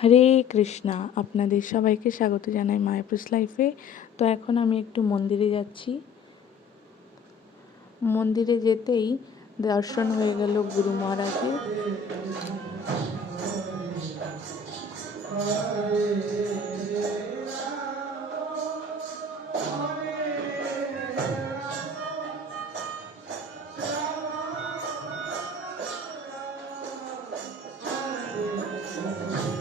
হরে কৃষ্ণা, আপনাদের সবাইকে স্বাগত জানাই মায়াপুস লাইফে। তো এখন আমি একটু মন্দিরে যাচ্ছি। মন্দিরে যেতেই দর্শন হয়ে গেল গুরু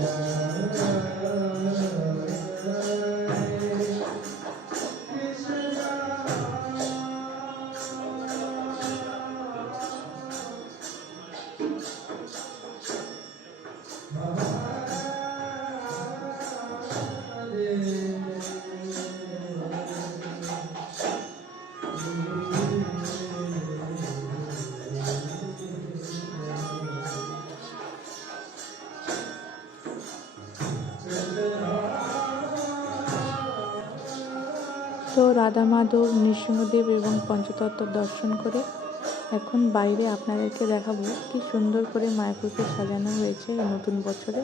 Amen. তো রাধা মাধব নৃসিংহদেব এবং পঞ্চতত্ত্ব দর্শন করে এখন বাইরে আপনাদেরকে দেখাবো কি সুন্দর করে মায়াপুরকে সাজানো হয়েছে নতুন বছরে।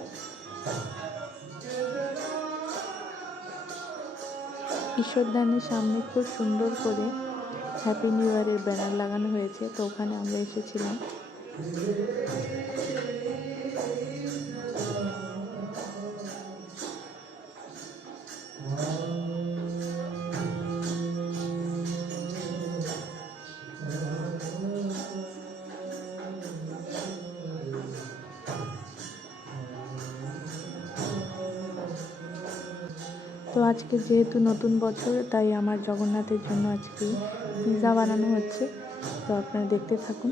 ঈশ্বরদানের সামনে খুব সুন্দর করে হ্যাপি নিউ ইয়ারের ব্যানার লাগানো হয়েছে, তো ওখানে আমরা এসেছিলাম। তো আজকে যেহেতু নতুন বছর, তাই আমার জগন্নাথের জন্য আজকে পিৎজা বানানো হচ্ছে। তো আপনারা দেখতে থাকুন।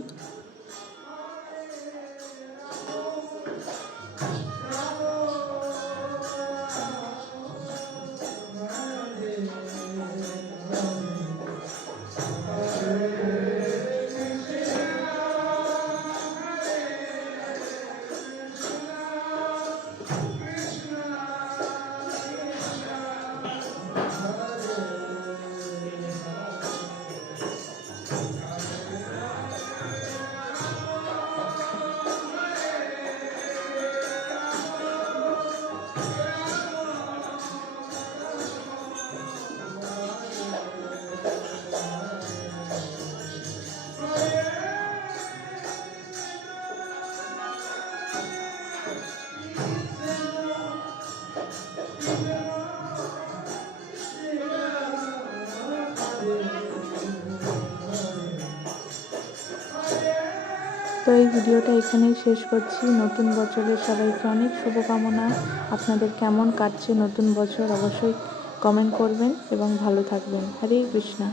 তো এই ভিডিওটা এখানেই শেষ করছি। নতুন বছরের সবাইকে অনেক শুভকামনা। আপনাদের কেমন কাটছে নতুন বছর অবশ্যই কমেন্ট করবেন এবং ভালো থাকবেন। হরে কৃষ্ণা।